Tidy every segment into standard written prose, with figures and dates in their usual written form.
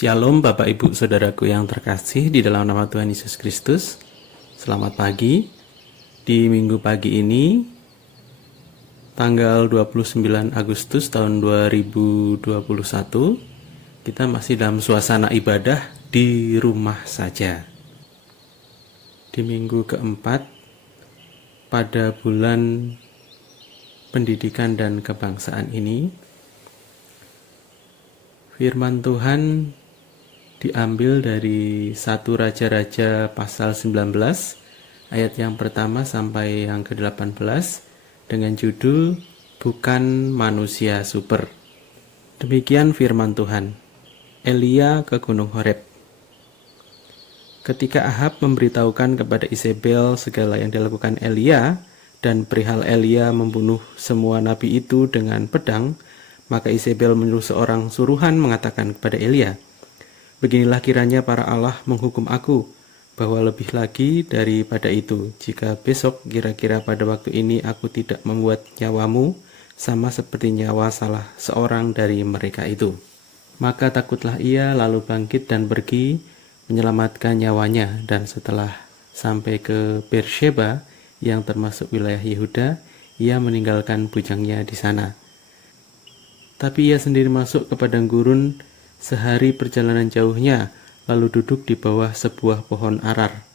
Shalom Bapak Ibu Saudaraku yang terkasih di dalam nama Tuhan Yesus Kristus. Selamat pagi. Di minggu pagi ini tanggal 29 Agustus tahun 2021, kita masih dalam suasana ibadah di rumah saja. Di minggu keempat pada bulan pendidikan dan kebangsaan ini, firman Tuhan diambil dari 1 Raja-Raja pasal 19 ayat yang pertama sampai yang ke-18 dengan judul Bukan Manusia Super. Demikian firman Tuhan. Elia ke Gunung Horeb. Ketika Ahab memberitahukan kepada Isabel segala yang dilakukan Elia dan perihal Elia membunuh semua nabi itu dengan pedang, maka Isabel menyuruh seorang suruhan mengatakan kepada Elia, "Beginilah kiranya para Allah menghukum aku, bahwa lebih lagi daripada itu, jika besok kira-kira pada waktu ini aku tidak membuat nyawamu sama seperti nyawa salah seorang dari mereka itu." Maka takutlah ia lalu bangkit dan pergi menyelamatkan nyawanya, dan setelah sampai ke Beersheba yang termasuk wilayah Yehuda, ia meninggalkan bujangnya di sana. Tapi ia sendiri masuk ke padang gurun sehari perjalanan jauhnya, lalu duduk di bawah sebuah pohon arar.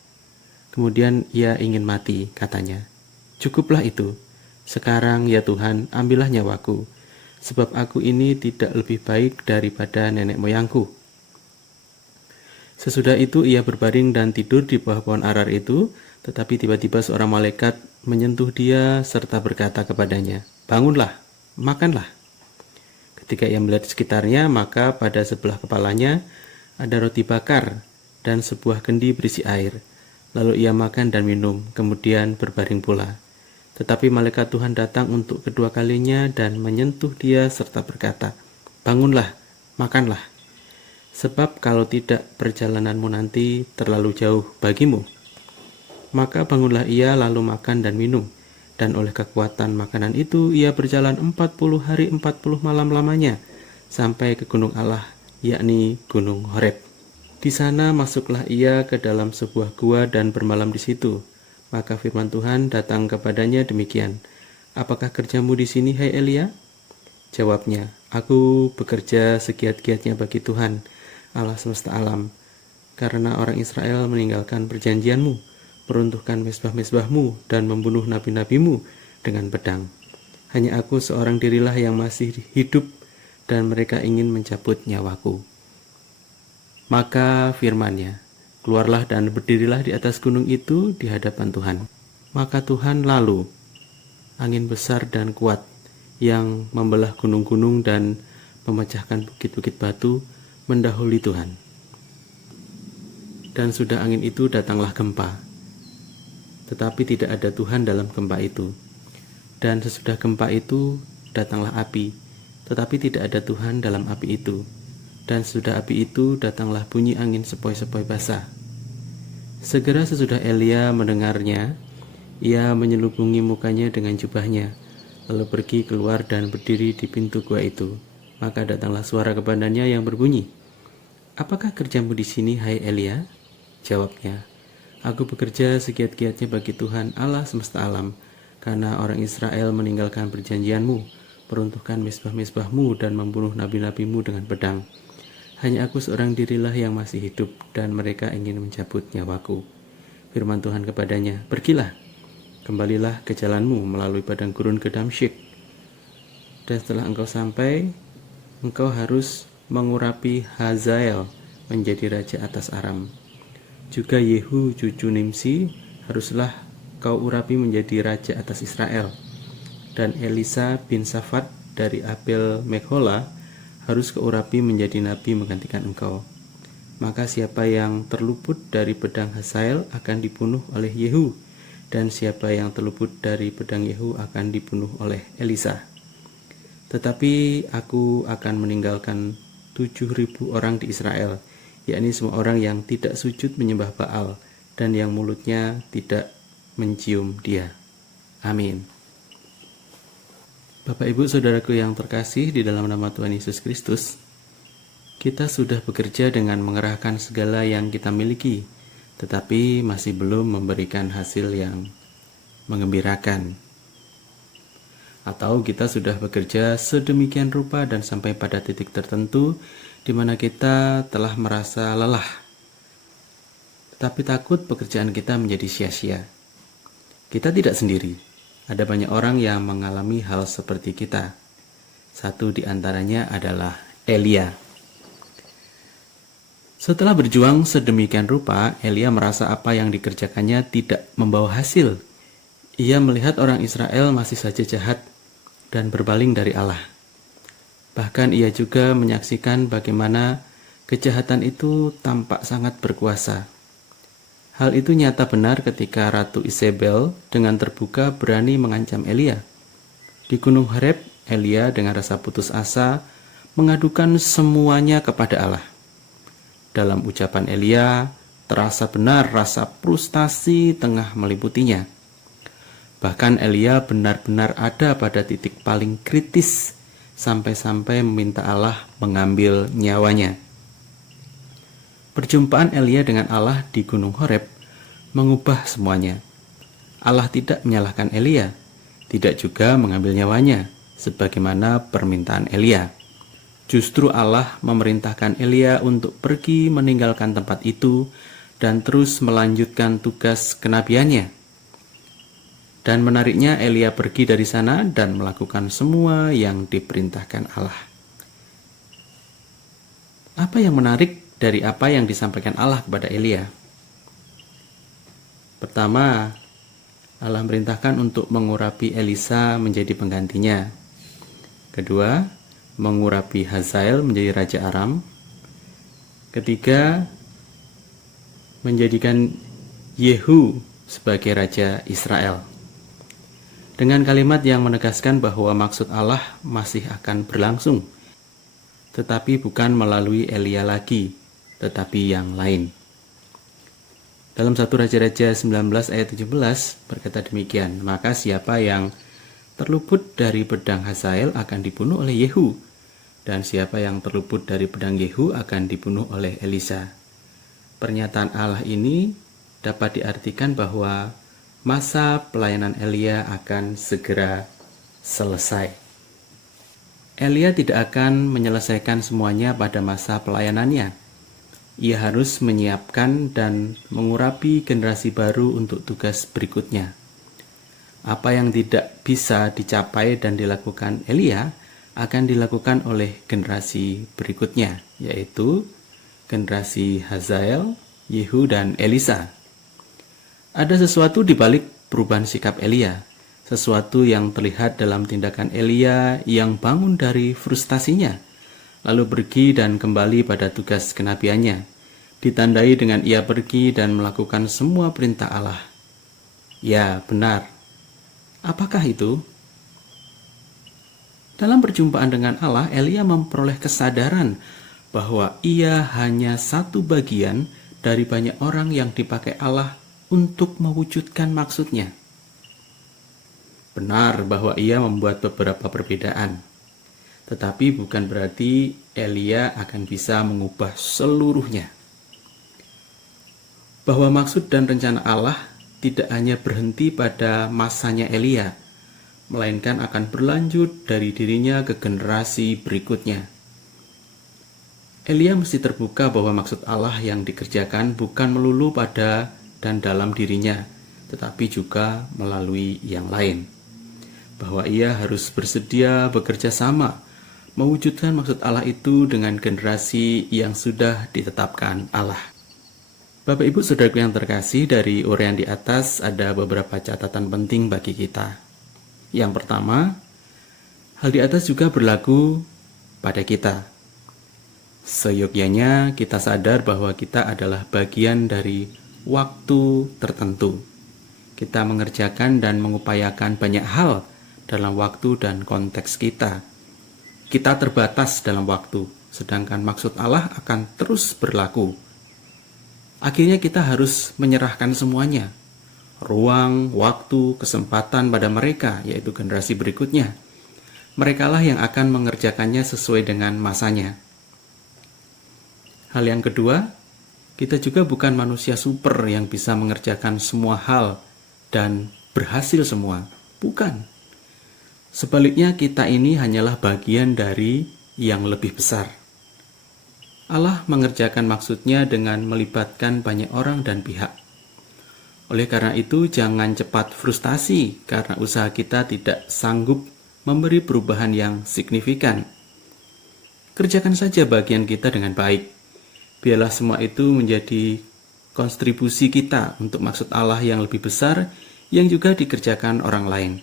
Kemudian ia ingin mati, katanya. "Cukuplah itu. Sekarang ya Tuhan, ambillah nyawaku, sebab aku ini tidak lebih baik daripada nenek moyangku." Sesudah itu ia berbaring dan tidur di bawah pohon arar itu, tetapi tiba-tiba seorang malaikat menyentuh dia serta berkata kepadanya, "Bangunlah, makanlah." Ketika ia melihat di sekitarnya, maka pada sebelah kepalanya ada roti bakar dan sebuah kendi berisi air. Lalu ia makan dan minum, kemudian berbaring pula. Tetapi malaikat Tuhan datang untuk kedua kalinya dan menyentuh dia serta berkata, "Bangunlah, makanlah. Sebab kalau tidak perjalananmu nanti terlalu jauh bagimu." Maka bangunlah ia lalu makan dan minum. Dan oleh kekuatan makanan itu ia berjalan 40 hari 40 malam lamanya sampai ke gunung Allah, yakni Gunung Horeb. Di sana masuklah ia ke dalam sebuah gua dan bermalam di situ. Maka firman Tuhan datang kepadanya demikian, "Apakah kerjamu di sini, hai Elia?" Jawabnya, "Aku bekerja segiat-giatnya bagi Tuhan, Allah semesta alam, karena orang Israel meninggalkan perjanjianmu, meruntuhkan mezbah-mezbahmu dan membunuh nabi-nabimu dengan pedang. Hanya aku seorang dirilah yang masih hidup dan mereka ingin mencabut nyawaku." Maka firman-Nya, "Keluarlah dan berdirilah di atas gunung itu di hadapan Tuhan." Maka Tuhan lalu, angin besar dan kuat yang membelah gunung-gunung dan memecahkan bukit-bukit batu mendahului Tuhan. Dan sudah angin itu datanglah gempa. Tetapi tidak ada Tuhan dalam gempa itu. Dan sesudah gempa itu datanglah api, tetapi tidak ada Tuhan dalam api itu. Dan sesudah api itu datanglah bunyi angin sepoi-sepoi basah. Segera sesudah Elia mendengarnya, ia menyelubungi mukanya dengan jubahnya, lalu pergi keluar dan berdiri di pintu gua itu. Maka datanglah suara kepadanya yang berbunyi, "Apakah kerjamu di sini, hai Elia?" Jawabnya, "Aku bekerja segiat-giatnya bagi Tuhan Allah semesta alam, karena orang Israel meninggalkan perjanjianmu, meruntuhkan mezbah-mezbahmu dan membunuh nabi-nabimu dengan pedang. Hanya aku seorang dirilah yang masih hidup dan mereka ingin mencabut nyawaku." Firman Tuhan kepadanya, "Pergilah, kembalilah ke jalanmu melalui padang gurun ke Damsyik. Dan setelah engkau sampai, engkau harus mengurapi Hazael menjadi raja atas Aram. Juga Yehu cucu Nimsi haruslah kau urapi menjadi raja atas Israel. Dan Elisa bin Safat dari Abel Mehola harus kau urapi menjadi nabi menggantikan engkau. Maka siapa yang terluput dari pedang Hazael akan dibunuh oleh Yehu, dan siapa yang terluput dari pedang Yehu akan dibunuh oleh Elisa. Tetapi aku akan meninggalkan 7.000 orang di Israel, yakni semua orang yang tidak sujud menyembah Baal dan yang mulutnya tidak mencium dia." Amin. Bapak Ibu Saudaraku yang terkasih di dalam nama Tuhan Yesus Kristus, Kita sudah bekerja dengan mengerahkan segala yang kita miliki, tetapi masih belum memberikan hasil yang menggembirakan. Atau kita sudah bekerja sedemikian rupa dan sampai pada titik tertentu di mana kita telah merasa lelah, tetapi takut pekerjaan kita menjadi sia-sia. Kita tidak sendiri. Ada banyak orang yang mengalami hal seperti kita. Satu di antaranya adalah Elia. Setelah berjuang sedemikian rupa, Elia merasa apa yang dikerjakannya tidak membawa hasil. Ia melihat orang Israel masih saja jahat dan berpaling dari Allah. Bahkan ia juga menyaksikan bagaimana kejahatan itu tampak sangat berkuasa. Hal itu nyata benar ketika Ratu Isabel dengan terbuka berani mengancam Elia. Di Gunung Horeb, Elia dengan rasa putus asa mengadukan semuanya kepada Allah. Dalam ucapan Elia, terasa benar rasa frustasi tengah meliputinya. Bahkan Elia benar-benar ada pada titik paling kritis, sampai-sampai meminta Allah mengambil nyawanya. Perjumpaan Elia dengan Allah di Gunung Horeb mengubah semuanya. Allah tidak menyalahkan Elia, tidak juga mengambil nyawanya, sebagaimana permintaan Elia. Justru Allah memerintahkan Elia untuk pergi meninggalkan tempat itu dan terus melanjutkan tugas kenabiannya. Dan menariknya, Elia pergi dari sana dan melakukan semua yang diperintahkan Allah. Apa yang menarik dari apa yang disampaikan Allah kepada Elia? Pertama, Allah merintahkan untuk mengurapi Elisa menjadi penggantinya. Kedua, mengurapi Hazael menjadi raja Aram. Ketiga, menjadikan Yehu sebagai raja Israel. Dengan kalimat yang menegaskan bahwa maksud Allah masih akan berlangsung, tetapi bukan melalui Elia lagi, tetapi yang lain. Dalam 1 Raja-Raja 19 ayat 17 berkata demikian, maka siapa yang terluput dari pedang Hazael akan dibunuh oleh Yehu, dan siapa yang terluput dari pedang Yehu akan dibunuh oleh Elisa. Pernyataan Allah ini dapat diartikan bahwa masa pelayanan Elia akan segera selesai. Elia tidak akan menyelesaikan semuanya pada masa pelayanannya. Ia harus menyiapkan dan mengurapi generasi baru untuk tugas berikutnya. Apa yang tidak bisa dicapai dan dilakukan Elia akan dilakukan oleh generasi berikutnya, yaitu generasi Hazael, Yehu, dan Elisa. Ada sesuatu di balik perubahan sikap Elia, sesuatu yang terlihat dalam tindakan Elia yang bangun dari frustasinya, lalu pergi dan kembali pada tugas kenabiannya, ditandai dengan ia pergi dan melakukan semua perintah Allah. Ya, benar. Apakah itu? Dalam perjumpaan dengan Allah, Elia memperoleh kesadaran bahwa ia hanya satu bagian dari banyak orang yang dipakai Allah untuk mewujudkan maksudnya. Benar bahwa ia membuat beberapa perbedaan, tetapi bukan berarti Elia akan bisa mengubah seluruhnya. Bahwa maksud dan rencana Allah tidak hanya berhenti pada masanya Elia, melainkan akan berlanjut dari dirinya ke generasi berikutnya. Elia mesti terbuka bahwa maksud Allah yang dikerjakan bukan melulu pada dan dalam dirinya, tetapi juga melalui yang lain. Bahwa ia harus bersedia bekerja sama, mewujudkan maksud Allah itu dengan generasi yang sudah ditetapkan Allah. Bapak Ibu Saudaraku yang terkasih, dari uraian di atas ada beberapa catatan penting bagi kita. Yang pertama, hal di atas juga berlaku pada kita. Seyogyanya kita sadar bahwa kita adalah bagian dari waktu tertentu. Kita mengerjakan dan mengupayakan banyak hal dalam waktu dan konteks kita. Kita terbatas dalam waktu, sedangkan maksud Allah akan terus berlaku. Akhirnya kita harus menyerahkan semuanya. Ruang, waktu, kesempatan pada mereka, yaitu generasi berikutnya. Merekalah yang akan mengerjakannya sesuai dengan masanya. Hal yang kedua, kita juga bukan manusia super yang bisa mengerjakan semua hal dan berhasil semua. Bukan. Sebaliknya, kita ini hanyalah bagian dari yang lebih besar. Allah mengerjakan maksudnya dengan melibatkan banyak orang dan pihak. Oleh karena itu, jangan cepat frustasi karena usaha kita tidak sanggup memberi perubahan yang signifikan. Kerjakan saja bagian kita dengan baik. Biarlah semua itu menjadi kontribusi kita untuk maksud Allah yang lebih besar yang juga dikerjakan orang lain.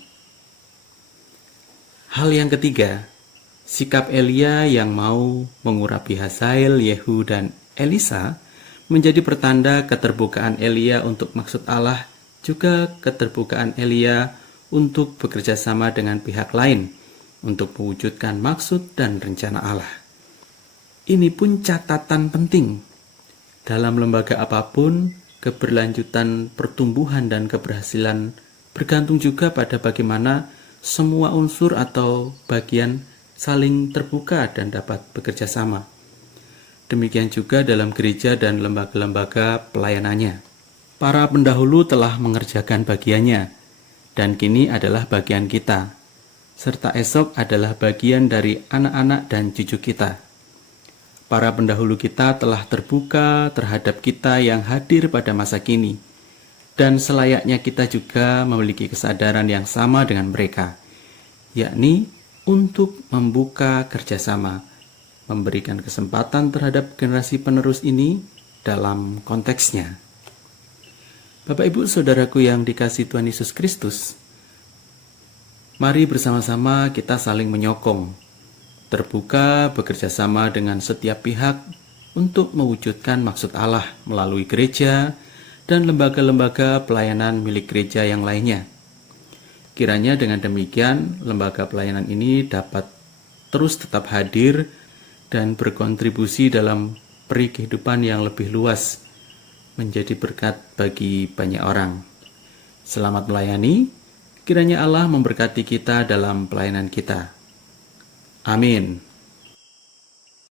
Hal yang ketiga, sikap Elia yang mau mengurapi Hazael, Yehu, dan Elisa menjadi pertanda keterbukaan Elia untuk maksud Allah, juga keterbukaan Elia untuk bekerja sama dengan pihak lain untuk mewujudkan maksud dan rencana Allah. Ini pun catatan penting. Dalam lembaga apapun, keberlanjutan pertumbuhan dan keberhasilan bergantung juga pada bagaimana semua unsur atau bagian saling terbuka dan dapat bekerja sama. Demikian juga dalam gereja dan lembaga-lembaga pelayanannya. Para pendahulu telah mengerjakan bagiannya, dan kini adalah bagian kita, serta esok adalah bagian dari anak-anak dan cucu kita. Para pendahulu kita telah terbuka terhadap kita yang hadir pada masa kini, dan selayaknya kita juga memiliki kesadaran yang sama dengan mereka, yakni untuk membuka kerjasama, memberikan kesempatan terhadap generasi penerus ini dalam konteksnya. Bapak, Ibu, Saudaraku yang dikasihi Tuhan Yesus Kristus, mari bersama-sama kita saling menyokong, terbuka bekerja sama dengan setiap pihak untuk mewujudkan maksud Allah melalui gereja dan lembaga-lembaga pelayanan milik gereja yang lainnya. Kiranya dengan demikian lembaga pelayanan ini dapat terus tetap hadir dan berkontribusi dalam peri kehidupan yang lebih luas, menjadi berkat bagi banyak orang. Selamat melayani, kiranya Allah memberkati kita dalam pelayanan kita. Amin.